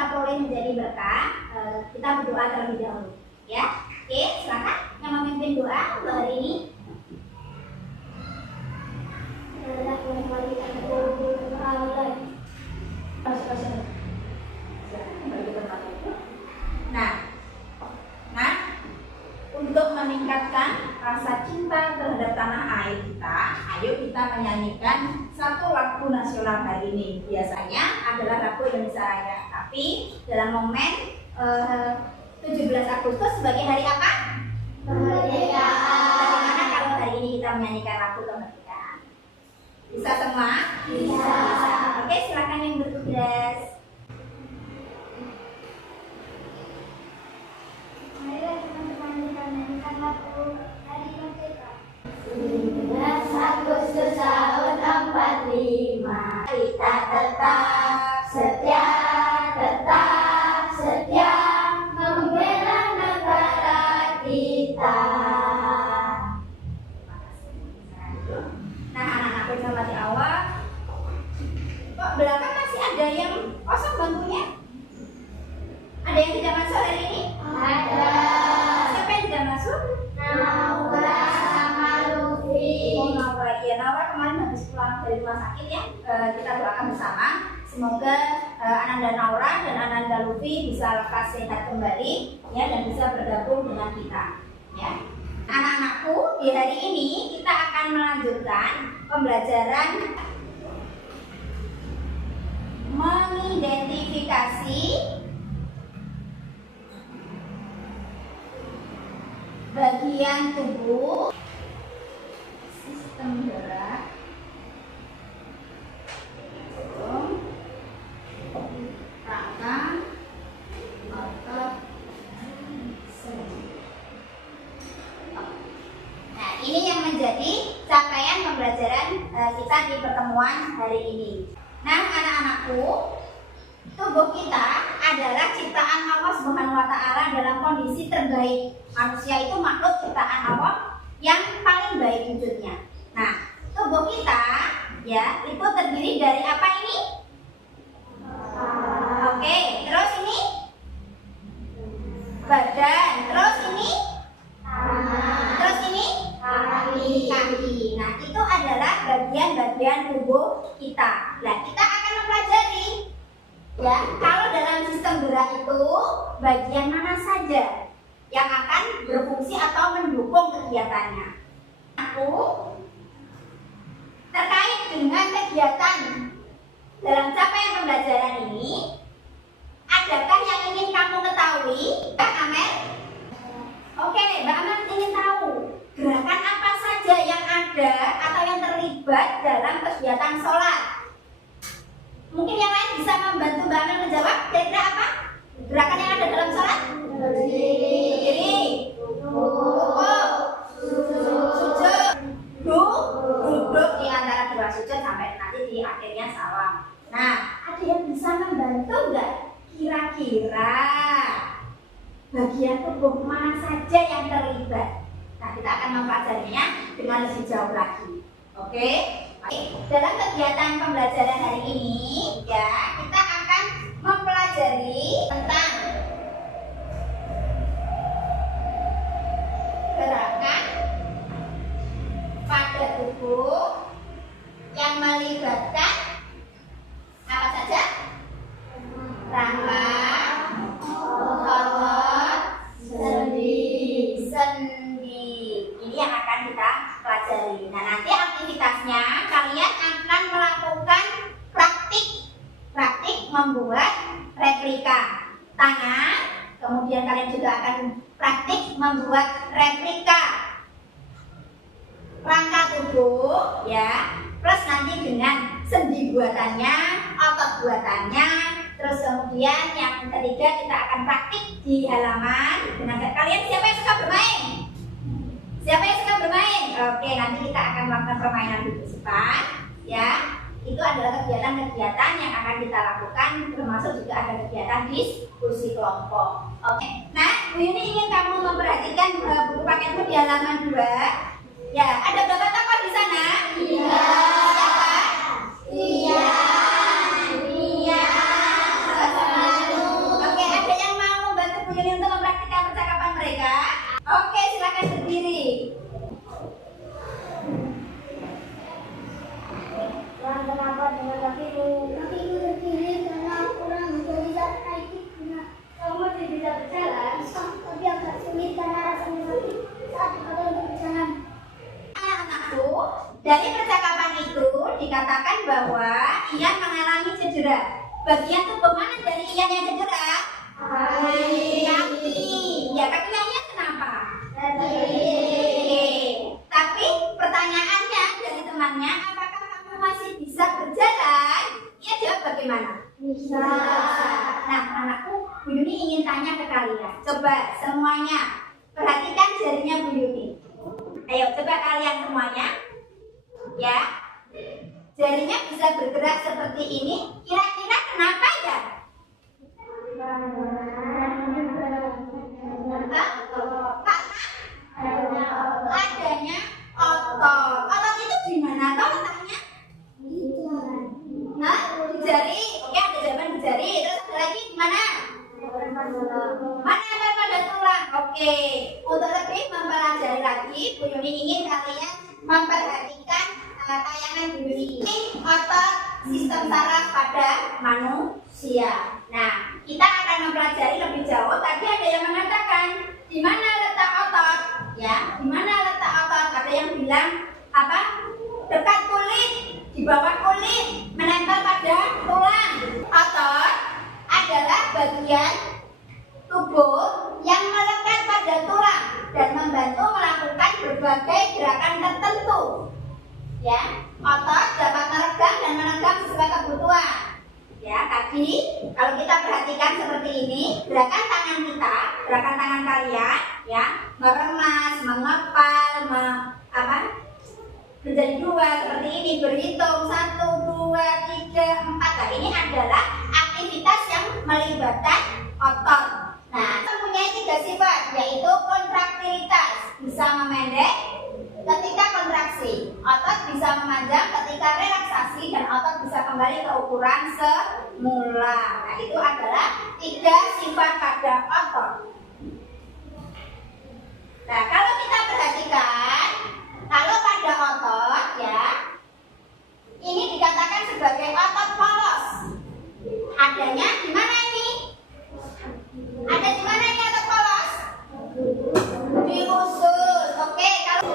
kita peroleh menjadi berkah, kita berdoa terlebih dahulu. Ya, oke, silakan yang memimpin doa untuk hari ini. Nah, untuk meningkatkan rasa cinta terhadap tanah air kita, ayo kita menyanyikan satu lagu nasional hari ini. Biasanya adalah lagu Indonesia Raya, tapi dalam momen 17 Agustus sebagai hari apa? Kemerdekaan. Bagaimana kalau hari ini kita menyanyikan lagu kemerdekaan? Bisa semua? Bisa. Oke, silakan yang bertugas. Marilah teman-teman kita menyanyikan lagu Hari Merdeka. 17 Agustus tahun 45, kita tetap setia membela negara kita. Nah, anak-anak bersama di awal, kok belakang masih ada yang kosong bangkunya? Ada yang tidak masuk hari ini? Ada. Siapa yang tidak masuk? Naura sama Lufi. Oh, Naura, iya, Naura kemarin habis pulang dari rumah sakit ya. Kita doakan bersama. Semoga Ananda Naura dan Ananda Lufi bisa lekas sehat kembali ya, dan bisa bergabung dengan kita ya. Anak-anakku, di hari ini kita akan melanjutkan pembelajaran mengidentifikasi bagian tubuh, sistem gerak, rangka, otot, sendi. Nah, ini yang menjadi capaian pembelajaran kita di pertemuan hari ini. Nah, anak-anakku, tubuh kita adalah ciptaan Allah Subhanahu wa Ta'ala dalam kondisi terbaik. Manusia itu makhluk ciptaan Allah yang paling baik wujudnya. Nah, tubuh kita ya itu terdiri dari apa ini? Oke, terus ini badan, terus ini terus ini kaki. Nah, itu adalah bagian-bagian tubuh kita. Nah, kita akan mempelajari ya, kalau dalam sistem gerak itu bagian mana saja yang akan berfungsi atau mendukung kegiatannya. Aku terkait dengan kegiatan dalam capaian pembelajaran ini, adakah yang ingin kamu ketahui? Mbak Amel? Oke, Mbak Amel ingin tahu gerakan apa saja yang ada atau yang terlibat dalam kegiatan sholat. Mungkin yang lain bisa membantu Mbak Amel menjawab. Kira-kira apa gerakan yang ada dalam sholat? Berdiri, rukuk, sujud, duduk di antara dua sujud sampai nanti di akhirnya salam. Nah, ada yang bisa membantu nggak? Kira-kira bagian tubuh mana saja yang terlibat? Nah, kita akan mempelajarinya dengan lebih jauh lagi. Oke? Dalam kegiatan pembelajaran hari ini, ya, kita akan mempelajari tentang gerakan pada tubuh yang melibatkan apa saja? Rangka, otot, sendi. Ini yang akan kita pelajari. Nah, nanti aktivitasnya kalian akan melakukan praktik membuat replika tangan. Kemudian kalian juga akan praktik membuat replika rangka tubuh ya, plus nanti dengan sendi buatannya, otot buatannya. Terus kemudian yang ketiga kita akan praktik di halaman dengan kalian. Siapa yang suka bermain? Siapa yang suka bermain? Oke, nanti kita akan melakukan permainan di depan ya. Itu adalah kegiatan-kegiatan yang akan kita lakukan, termasuk juga ada kegiatan diskusi kelompok. Oke. Nah, Bu Yuni ingin kamu memperhatikan buku paketmu di halaman 2. Ya, ada berapa tokoh di sana? Iya. Siapa? Iya. Iya. Dari percakapan itu dikatakan bahwa Ian mengalami cedera. Bagian tubuh mana dari Ian yang cedera? Kaki. Ya, kakinya Ian kenapa? Tapi pertanyaannya dari temannya, apakah kamu masih bisa berjalan? Ia jawab bagaimana? Bisa. Nah, anakku, Bu Yuni ingin tanya ke kalian. Coba semuanya perhatikan jarinya Bu Yuni. Ayo, coba kalian semuanya. Ya, jarinya bisa bergerak seperti ini. Kira-kira kenapa ya? Karena adanya otot. Otot itu di mana toh letaknya? Nah, di jari. Oke, ada jawaban di jari. Terus ada lagi di mana? Mana yang pada tulang? Oke. Untuk lebih mempelajari lagi, Bu Yuni ingin kalian memperhatikan tayangan Bu Yuni ini otot sistem saraf pada manusia. Nah, kita akan mempelajari lebih jauh. Tadi ada yang mengatakan di mana letak otot? Ya, di mana letak otot? Ada yang bilang apa? Dekat kulit, di bawah kulit, menempel pada tulang. Otot adalah bagian tubuh yang melekat pada tulang dan membantu melakukan berbagai gerakan tertentu. Ya, otot dapat meregang dan menegang sesuai kebutuhan. Ya, tadi kalau kita perhatikan seperti ini, gerakan tangan kita, gerakan tangan kalian, ya, meremas, mengepal, menjadi dua seperti ini, berhitung 1, 2, 3, 4. Nah, ini adalah aktivitas yang melibatkan otot. Nah, mempunyai 3 sifat, yaitu kontraktilitas, bisa memendek ketika kontraksi, otot bisa memanjang ketika relaksasi, dan otot bisa kembali ke ukuran semula. Nah, itu adalah 3 sifat pada otot. Nah, kalau kita perhatikan, kalau pada otot ya, ini dikatakan sebagai otot polos. Adanya di mana ini? Ada di mana ini otot polos? Di usus. Oke, kalau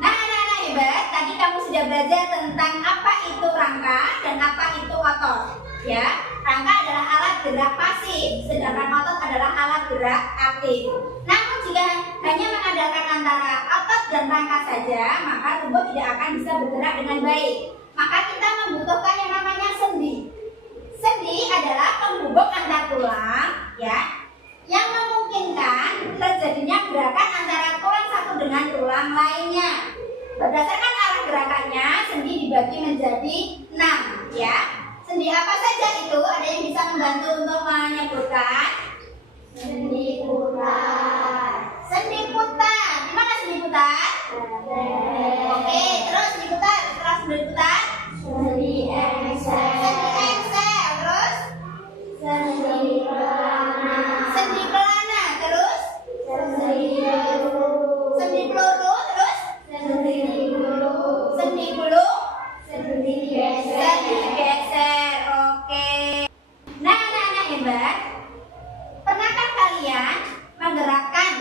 Nah, hebat. Tadi kamu sudah belajar tentang apa itu rangka dan apa itu otot. Ya, rangka adalah alat gerak pasif, sedangkan otot adalah alat gerak aktif. Namun jika hanya mengandalkan antara otot dan rangka saja, maka tubuh tidak akan bisa bergerak dengan baik. Maka kita membutuhkan yang namanya sendi. Sendi adalah penghubung antar tulang, ya, yang memungkinkan terjadinya gerakan antara tulang satu dengan tulang lainnya. Berdasarkan arah gerakannya, sendi dibagi menjadi 6, ya. Sendi apa saja itu? Ada yang bisa membantu untuk menyebutkan? Sendi putar. Sendi putar. Di mana sendi putar? Oke, terus sendi putar. Setelah sendi putar? Sendi engsel. Sendi engsel. Terus? Sendi pelana. Sendi pelana. Terus? Sendi peluru. Sendi peluru. Terus? Sendi bulu. Sendi bulu. Sendi geser. Sendi geser. Oke. Nah, anak-anak hebat. Pernahkah kalian menggerakkan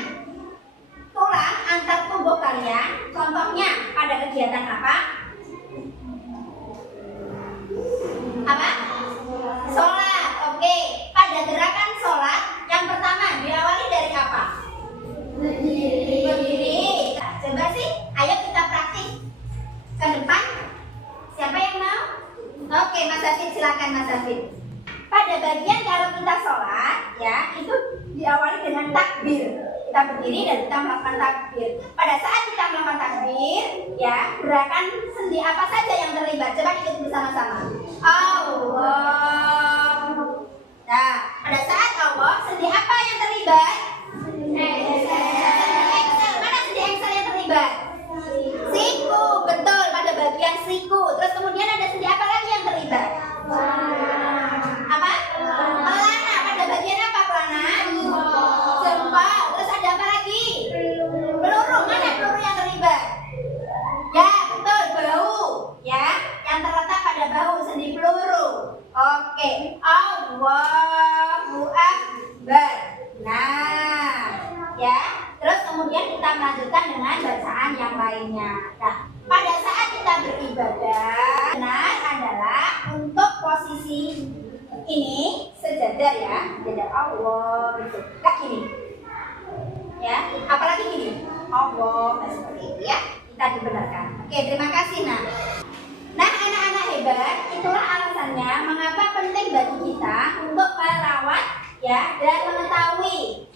tulang antar tubuh kalian? Contohnya pada kegiatan apa? Apa? Sholat. Oke. Pada gerakan sholat yang pertama diawali dari apa? Berdiri. Berdiri. Nah, coba sih, ayo kita praktik ke depan. Siapa yang mau? Oke, Mas Hafid, silakan Mas Hafid. Pada bagian kalau kita sholat, ya, itu diawali dengan takbir. Kita berdiri dan kita melakukan takbir. Pada saat kita melakukan takbir, ya, gerakan sendi apa saja yang terlibat? Coba ikuti bersama-sama. Allah. Nah, pada saat Allah, sendi apa yang terlibat? Sendi engsel. Mana sendi engsel yang terlibat? Siku, betul, pada bagian siku. Terus kemudian ada sendi apa lagi yang terlibat? Apa? Pelana. Pada bagian apa pelana? Jempol. Terus ada apa lagi? Peluru. Mana peluru yang terlibat? Ya, betul, bahu. Ya, yang terletak pada bahu, sendi peluru. Oke. Allahu Akbar. Nah, ya. Terus kemudian kita Benar adalah untuk posisi ini sejajar ya, sejajar Allah gitu. Kayak gini. Ya, apalagi gini. Allah seperti itu ya. Kita dibenarkan. Oke, terima kasih Nak. Nah, anak-anak hebat, itulah alasannya mengapa penting bagi kita untuk merawat ya dan mengetahui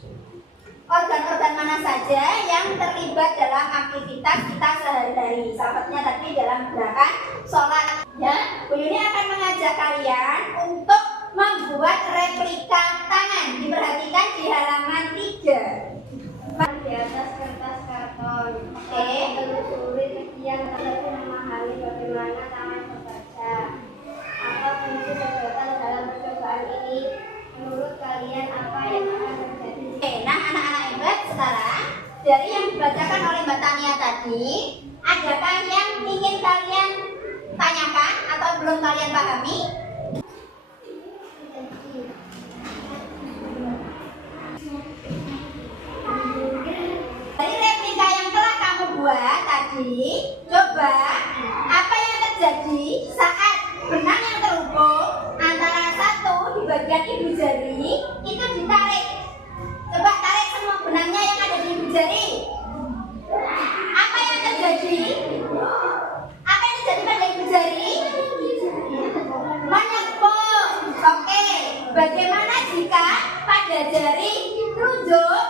organ-organ mana saja yang terlibat dalam aktivitas kita sehari-hari. Salah satunya tadi dalam gerakan sholat. Ya, Bu Yuni akan mengajak kalian untuk membuat replika tangan. Diperhatikan di halaman 3. Di atas kertas karton. Oke. Telusuri yang tadi memahami bagaimana tangan membaca. Apa fungsi sedotan dalam percobaan ini? Menurut kalian apa yang akan terjadi? Oke, nah anak-anak hebat sekarang dari yang dibacakan oleh Mbak Tania tadi, adakah yang ingin kalian tanyakan atau belum kalian pahami? Dari replika yang telah kamu buat tadi, coba apa yang terjadi saat benang yang terhubung antara satu di bagian ibu jari itu ditarik. Coba tarik semua benangnya yang ada di ibu jari. Apa yang terjadi? Apa yang terjadi pada ibu jari? Menyempol. Oke. Bagaimana jika pada jari telunjuk,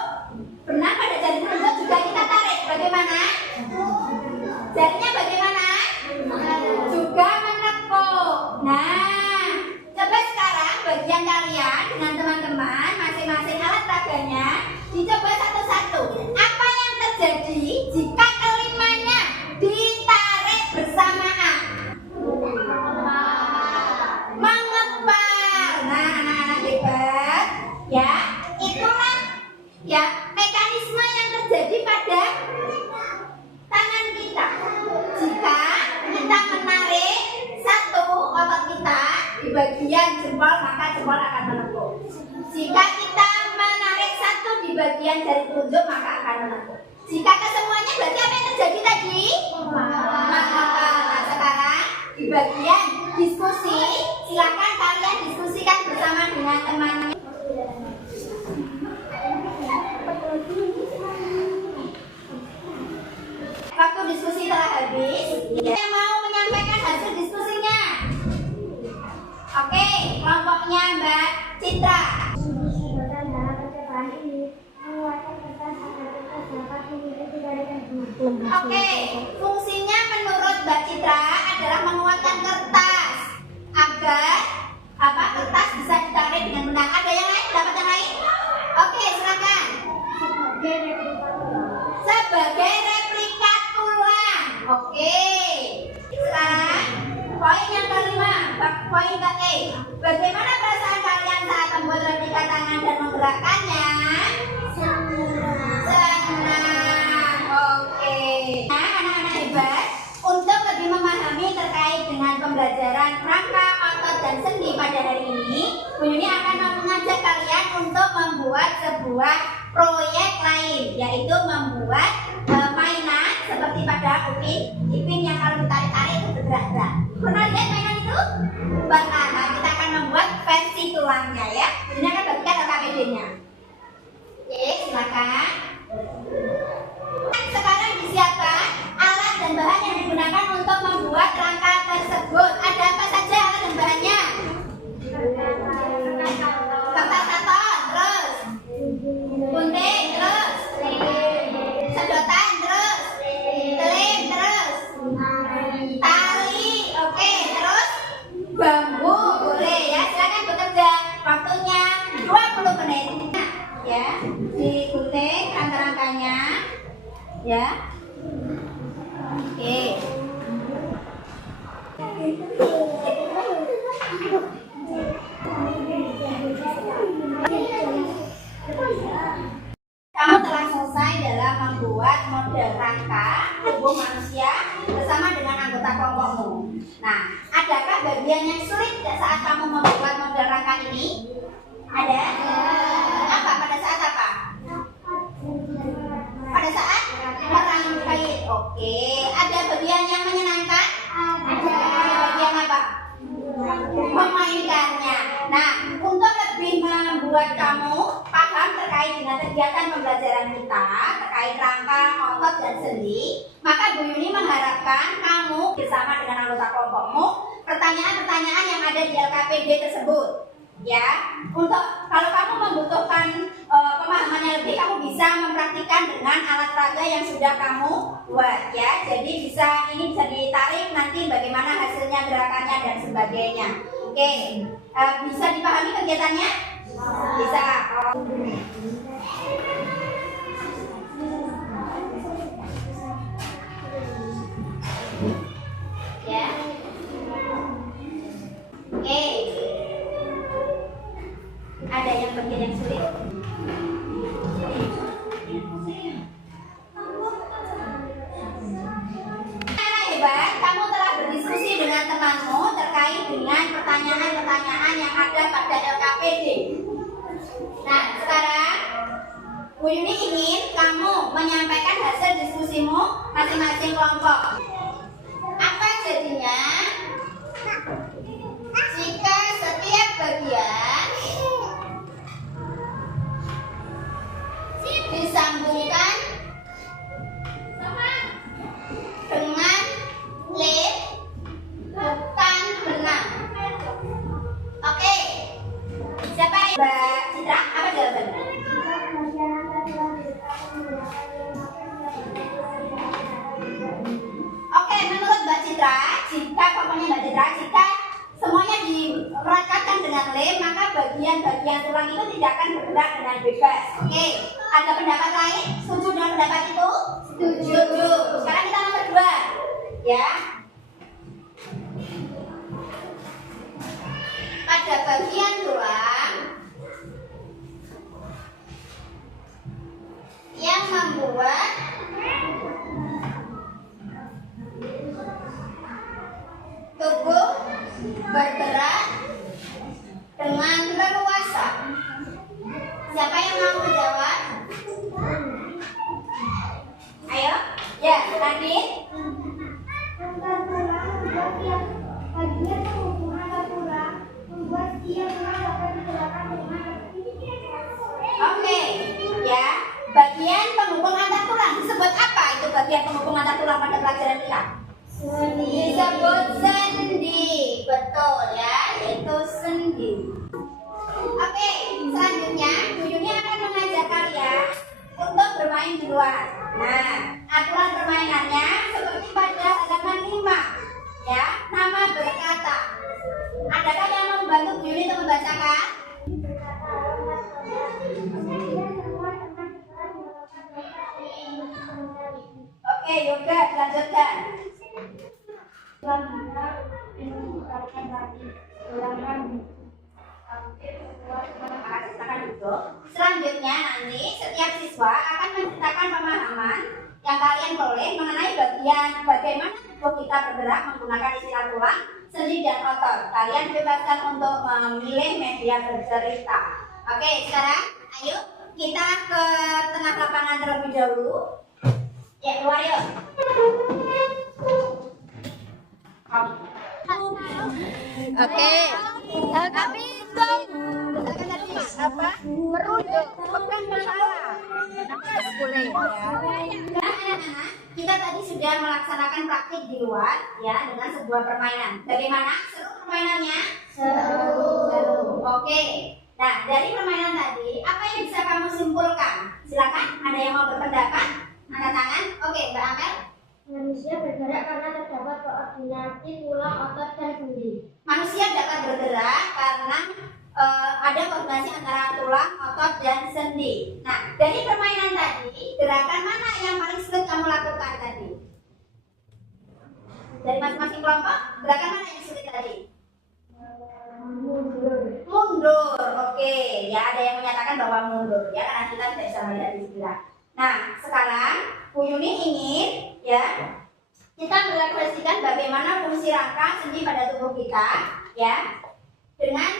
benang pada jari telunjuk juga kita tarik? Bagaimana? Jarinya bagaimana? Juga menekuk. Nah, coba sekarang bagian kalian dengan teman-teman masing-masing alat peraganya dicoba satu-satu. Apa yang terjadi jika kelimanya ditarik bersamaan? Mengepar. Nah, anak-anak hebat, ya, itulah ya mekanisme yang terjadi pada tangan kita. Jika kita menarik satu otot kita di bagian jempol, maka jempol akan menekuk. Jika kita menarik satu di bagian jari telunjuk, maka akan menekuk. Jika kesemuanya, berarti apa yang terjadi tadi? Mengepar. Nah, sekarang di bagian diskusi, silakan kalian diskusikan bersama dengan teman-teman. Waktu diskusi telah habis, yang mau menyampaikan hasil diskusinya? Oke, kelompoknya Mbak Citra. Sedotan dalam percobaan ini menguatkan kertas agar kertas dapat memiliki garis lembut. Oke, fungsinya menurut Mbak Citra adalah menguatkan kertas agar kertas bisa ditarik dengan benar. Ada yang lain? Dapat yang lain? Oke, silakan. Sebagai replika tulang. Oke. Sekarang poin yang kelima, poin ke-E. Bagaimana perasaan kalian saat membuat replika tangan dan menggerakkannya? Senang. Oke. Nah, anak-anak hebat, untuk lebih memahami terkait dengan pembelajaran rangka, otot, dan sendi pada hari ini, Bu Yuni akan mengajak kalian untuk membuat sebuah proyek lain, yaitu membuat mainan seperti pada Ipin yang kalau ditarik-tarik itu bergerak-gerak. Pernah lihat mainan itu? Pernah. Nah, kita akan membuat versi tulangnya ya. Ini akan bagikan LKPD-nya. Oke, silakan. Sekarang disiapkan alat dan bahan yang digunakan untuk membuat rangka tersebut. Ada apa saja alat dan bahannya? Kertas karton, terus gunting, terus sedotan, terus lem, terus tali, oke, terus bambu, boleh ya. Silakan bekerja. Waktunya 20 menit. Ya, digunting rangka-rangkanya. Ya. Oke. Kamu telah selesai dalam membuat model rangka tubuh manusia bersama dengan anggota kelompokmu. Nah, adakah bagian yang sulit saat kamu membuat model rangka ini? Ada? Apa? Pada saat apa? Pada saat merangkai. Oke. Ada bagian yang menyenangkan? Ada. memainkannya. Nah, untuk lebih membuat kamu paham terkait dengan kegiatan pembelajaran kita terkait rangka, otot, dan sendi, maka Bu Yuni mengharapkan kamu bersama dengan anggota kelompokmu pertanyaan-pertanyaan yang ada di LKPD tersebut. Ya, untuk kalau kamu membutuhkan pemahamannya lebih, kamu bisa mempraktikkan dengan alat peraga yang sudah kamu buat, ya. Jadi ini bisa ditarik nanti bagaimana hasilnya, gerakannya, dan sebagainya. Oke, bisa dipahami kegiatannya? Bisa. Ya. Oke. Ada yang bagian yang sulit? Hebat, kamu telah berdiskusi dengan temanmu terkait dengan pertanyaan-pertanyaan yang ada pada LKPD. Nah, sekarang Bu Yuni ingin kamu menyampaikan hasil diskusimu masing-masing kelompok. Apa jadinya jika setiap bagian disambungkan dengan lid bukan benang? Oke, siapa yang Mbak Citra? Apa jawabannya? Oke, menurut Mbak Citra, jika semuanya direkatkan dengan lem, maka bagian-bagian tulang itu tidak akan bergerak dengan bebas. Oke, ada pendapat lain? Setuju dengan pendapat itu? Setuju. Sekarang kita nomor 2, ya. Pada bagian tulang yang membuat tubuh bergerak dengan leluasa. Siapa yang mau menjawab? Ayo, ya, Nadine. Antar tulang bagian penghubung antar tulang membuat setiap tulang dapat digerakkan dengan Oke, ya. Bagian penghubung antar tulang disebut apa? Itu bagian penghubung antar tulang pada pelajaran kita? Disebut sendi. Betul ya, yaitu sendi. Oke, selanjutnya Bu Yuni akan mengajak kalian untuk bermain di luar. Nah, aturan permainannya seperti pada halaman 5, ya. Nama berkata. Adakah yang mau membantu Bu Yuni untuk membacakan? Oke, Yoga, lanjutkan. Selanjutnya nanti setiap siswa akan menceritakan pemahaman yang kalian peroleh mengenai bagaimana tubuh kita bergerak menggunakan istilah tulang, sendi, dan otot. Kalian bebaskan untuk memilih media bercerita. Oke, sekarang ayo kita ke tengah lapangan terlebih dahulu. Ya, keluar yuk. Oke. Kami dong. Apa? Merunduk, pegang kepala. Boleh ya. Nah, anak-anak, kita tadi sudah melaksanakan praktik di luar ya dengan sebuah permainan. Bagaimana? Seru permainannya? Seru. Oke. Nah, dari permainan tadi, apa yang bisa kamu simpulkan? Silakan. Ada yang mau berpendapat? Angkat tangan. Oke, Mbak Amel. Manusia bergerak karena terdapat koordinasi tulang, otot, dan sendi. Manusia dapat bergerak karena ada koordinasi antara tulang, otot, dan sendi. Nah, dari permainan tadi, gerakan mana yang paling sulit kamu lakukan tadi? Dari masing-masing kelompok, gerakan mana yang sulit tadi? Mundur. Oke, ya ada yang menyatakan bahwa mundur ya, karena kita tidak bisa melihat di sebelah. Nah, sekarang Bu Yuni ingin ya kita merefleksikan bagaimana fungsi rangka sendi pada tubuh kita ya dengan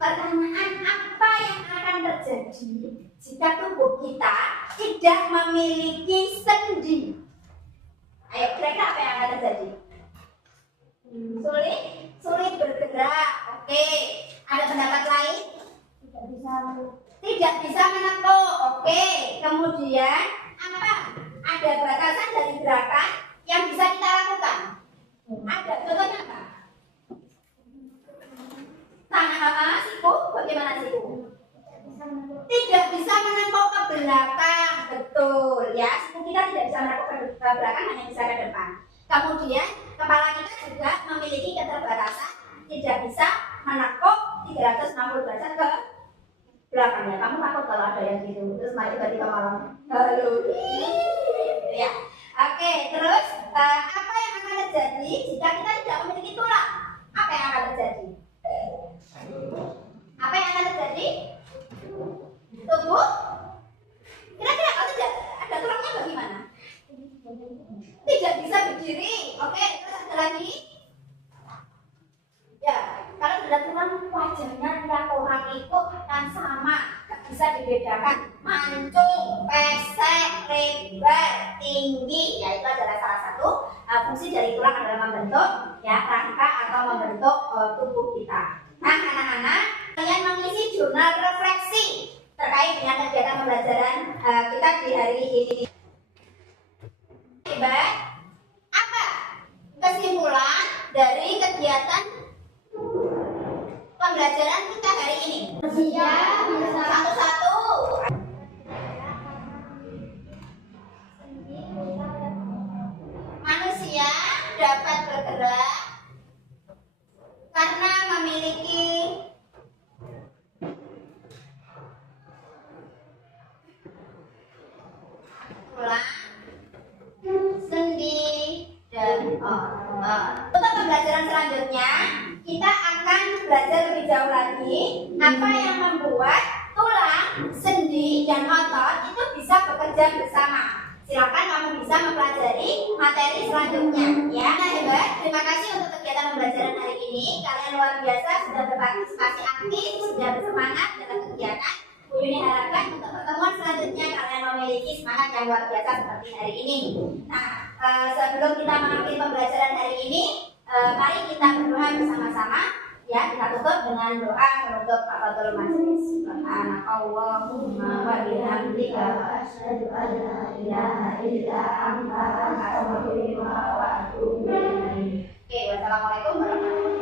pertanyaan apa yang akan terjadi jika tubuh kita tidak memiliki sendi. Ayo, kira-kira apa yang akan terjadi? Sulit bergerak. Oke, ada pendapat lain? Tidak bisa Tidak bisa menekuk. Oke, kemudian apa? Ada batasan dari gerakan yang bisa kita lakukan. Ada contohnya apa? Tangan siku, bagaimana siku? Tidak bisa menengok ke belakang, betul ya. Siku kita tidak bisa menengok ke belakang, hanya bisa ke depan. Kemudian kepala kita juga memiliki keterbatasan, tidak bisa menekuk 360 derajat ke belakang ya. Kamu takut kalau ada yang gitu, terus mari tiba-tiba malam halo ya. Oke, terus apa yang akan terjadi jika kita tidak memiliki tulang? Apa yang akan terjadi? Apa yang akan terjadi? Tubuh? Kira-kira kalau tidak ada tulangnya bagaimana? Tidak bisa berdiri. Oke, terus ada lagi? Ya, kalau tidak ada tulang wajahnya lihat orang itu akan sama, tidak bisa dibedakan. Mancung, pesek, lebar, tinggi. Ya, itu adalah salah satu fungsi dari tulang adalah membentuk ya rangka atau membentuk tubuh kita. Nah, anak-anak, kalian mengisi jurnal refleksi terkait dengan kegiatan pembelajaran kita di hari ini. Hebat. Apa kesimpulan dari kegiatan pembelajaran kita hari ini? Siap, bisa. Satu-satu. Manusia dapat bergerak karena memiliki tulang, sendi, dan otot. Untuk pembelajaran selanjutnya, kita akan belajar lebih jauh lagi apa yang membuat tulang, sendi, dan otot itu bisa bekerja bersama. Silakan kamu bisa mempelajari materi selanjutnya ya. Nah, hebat. Terima kasih untuk kegiatan pembelajaran hari ini. Kalian luar biasa, sudah berpartisipasi aktif, sudah bersemangat dalam kegiatan. Bu Yuni harapkan untuk pertemuan selanjutnya kalian memiliki semangat yang luar biasa seperti hari ini. Nah, sebelum kita mengakhiri pembelajaran hari ini, mari kita berdoa bersama-sama. Ya, kita tutup dengan doa penutup Fathul Majlis. Subhanakallahumma wa bihamdika asyhadu an la ilaha illa anta astaghfiruka wa atubu ilaik. Oke, wassalamualaikum warahmatullahi wabarakatuh.